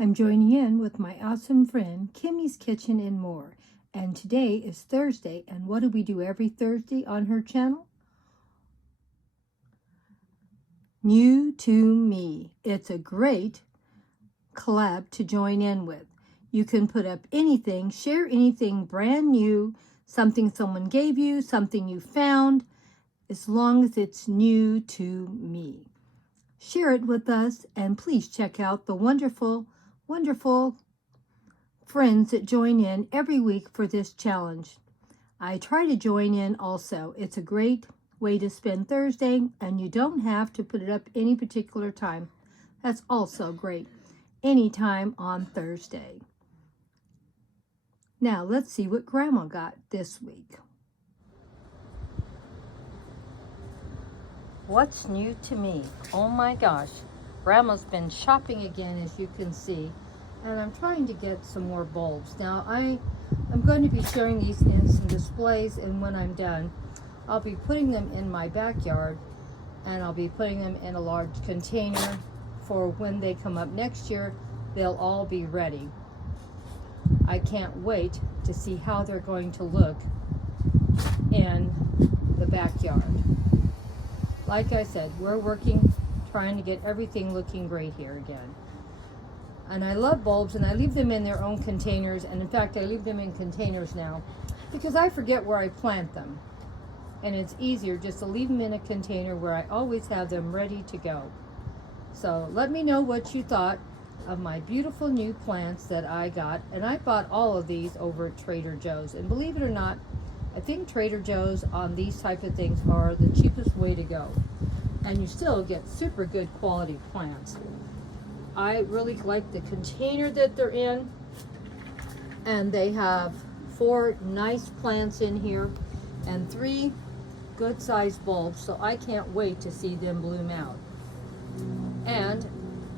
I'm joining in with my awesome friend Kimmy's Kitchen and More. And today is Thursday, and what do we do every Thursday on her channel? New to Me. It's a great collab to join in with. You can put up anything, share anything brand new, something someone gave you, something you found, as long as it's new to me. Share it with us, and please check out the wonderful friends that join in every week for this challenge. I try to join in also. It's a great way to spend Thursday, and you don't have to put it up any particular time. That's also great. Anytime on Thursday. Now let's see what Grandma got this week. What's new to me? Oh my gosh. Grandma's been shopping again, as you can see. And I'm trying to get some more bulbs. Now I'm going to be showing these in some displays, and when I'm done, I'll be putting them in my backyard, and I'll be putting them in a large container for when they come up next year. They'll all be ready. I can't wait to see how they're going to look in the backyard. Like I said, we're working, trying to get everything looking great here again. And I love bulbs, and I leave them in their own containers. And in fact, I leave them in containers now because I forget where I plant them. And it's easier just to leave them in a container where I always have them ready to go. So let me know what you thought of my beautiful new plants that I got. And I bought all of these over at Trader Joe's. And believe it or not, I think Trader Joe's on these type of things are the cheapest way to go. And you still get super good quality plants. I really like the container that they're in. And they have 4 nice plants in here and 3 good sized bulbs. So I can't wait to see them bloom out. And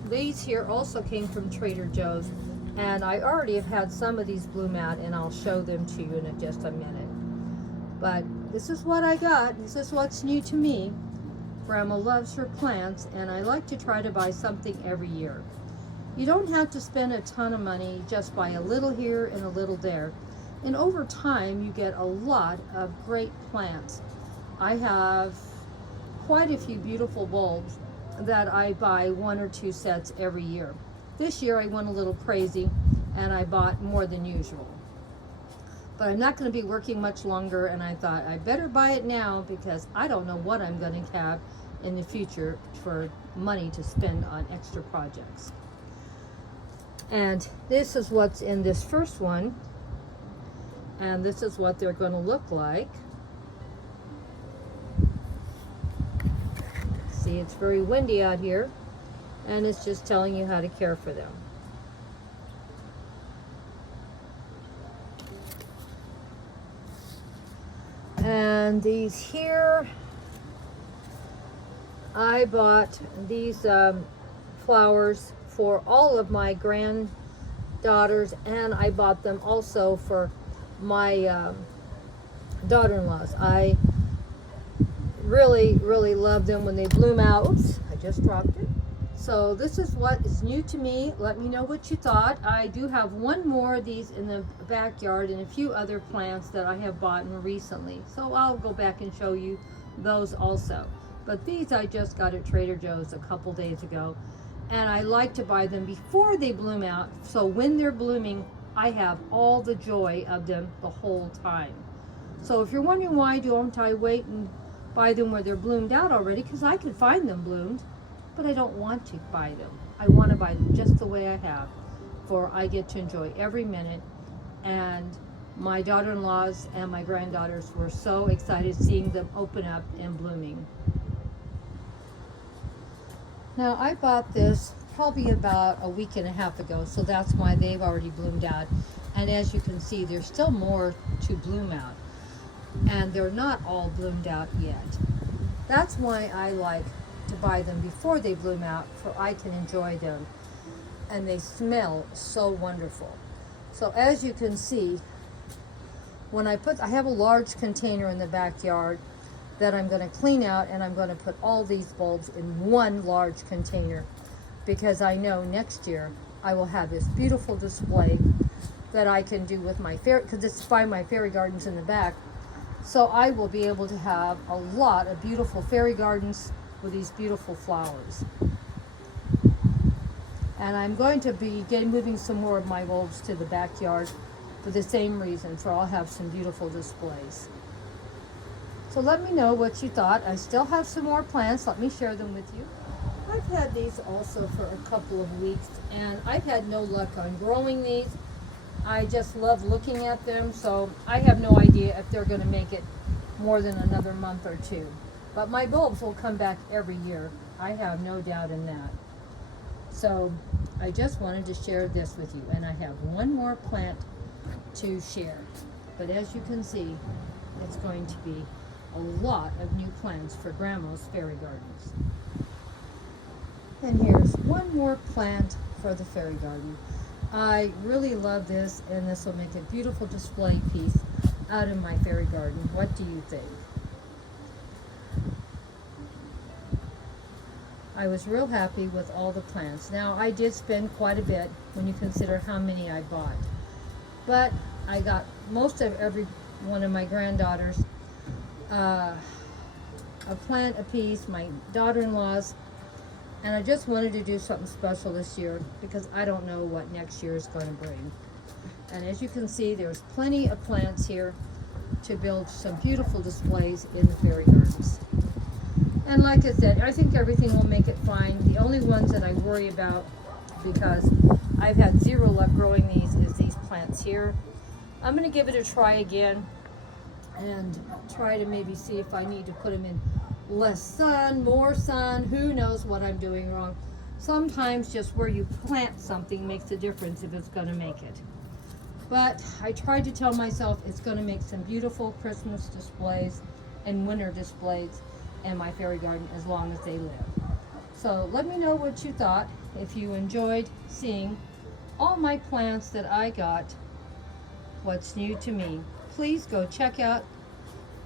these here also came from Trader Joe's. And I already have had some of these bloom out, and I'll show them to you in just a minute. But this is what I got. This is what's new to me. Grandma loves her plants, and I like to try to buy something every year. You don't have to spend a ton of money, just buy a little here and a little there. And over time, you get a lot of great plants. I have quite a few beautiful bulbs that I buy 1 or 2 sets every year. This year I went a little crazy, and I bought more than usual. But I'm not going to be working much longer, and I thought I better buy it now because I don't know what I'm going to have in the future for money to spend on extra projects. And this is what's in this first one, and this is what they're going to look like. See, it's very windy out here, and it's just telling you how to care for them. And these here, I bought these flowers for all of my granddaughters, and I bought them also for my daughter-in-laws. I really love them when they bloom out. Oops, I just dropped it. So this is what is new to me. Let me know what you thought. I do have 1 more of these in the backyard and a few other plants that I have bought recently. So I'll go back and show you those also. But these I just got at Trader Joe's a couple days ago. And I like to buy them before they bloom out. So when they're blooming, I have all the joy of them the whole time. So if you're wondering why don't I wait and buy them where they're bloomed out already, because I could find them bloomed. But I don't want to buy them. I want to buy them just the way I have, for I get to enjoy every minute. And my daughter-in-laws and my granddaughters were so excited seeing them open up and blooming. Now I bought this probably about a week and a half ago, so that's why they've already bloomed out. And as you can see, there's still more to bloom out. And they're not all bloomed out yet. That's why I like to buy them before they bloom out, for I can enjoy them, and they smell so wonderful. So as you can see, when I have a large container in the backyard that I'm going to clean out, and I'm going to put all these bulbs in one large container, because I know next year I will have this beautiful display that I can do with my fairy, because it's by my fairy gardens in the back. So I will be able to have a lot of beautiful fairy gardens with these beautiful flowers. And I'm going to be moving some more of my bulbs to the backyard for the same reason, for I'll have some beautiful displays. So let me know what you thought. I still have some more plants. Let me share them with you. I've had these also for a couple of weeks, and I've had no luck on growing these. I just love looking at them, so I have no idea if they're going to make it more than another month or two. But my bulbs will come back every year. I have no doubt in that. So I just wanted to share this with you, and I have one more plant to share. But as you can see, it's going to be a lot of new plants for Grandma's Fairy Gardens. And here's one more plant for the fairy garden. I really love this, and this will make a beautiful display piece out in my fairy garden. What do you think? I was real happy with all the plants. Now, I did spend quite a bit when you consider how many I bought. But I got most of every one of my granddaughters a plant apiece, my daughter-in-law's, and I just wanted to do something special this year because I don't know what next year is going to bring. And as you can see, there's plenty of plants here to build some beautiful displays in the fairy gardens. And like I said, I think everything will make it fine. The only ones that I worry about, because I've had zero luck growing these, is these plants here. I'm going to give it a try again and try to maybe see if I need to put them in less sun, more sun. Who knows what I'm doing wrong. Sometimes just where you plant something makes a difference if it's going to make it. But I tried to tell myself it's going to make some beautiful Christmas displays and winter displays in my fairy garden as long as they live. So let me know what you thought. If you enjoyed seeing all my plants that I got, what's new to me, please go check out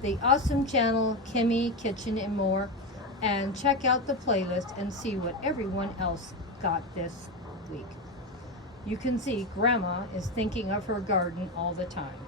the awesome channel Kimmy Kitchen and More, and check out the playlist and see what everyone else got this week. You can see Grandma is thinking of her garden all the time.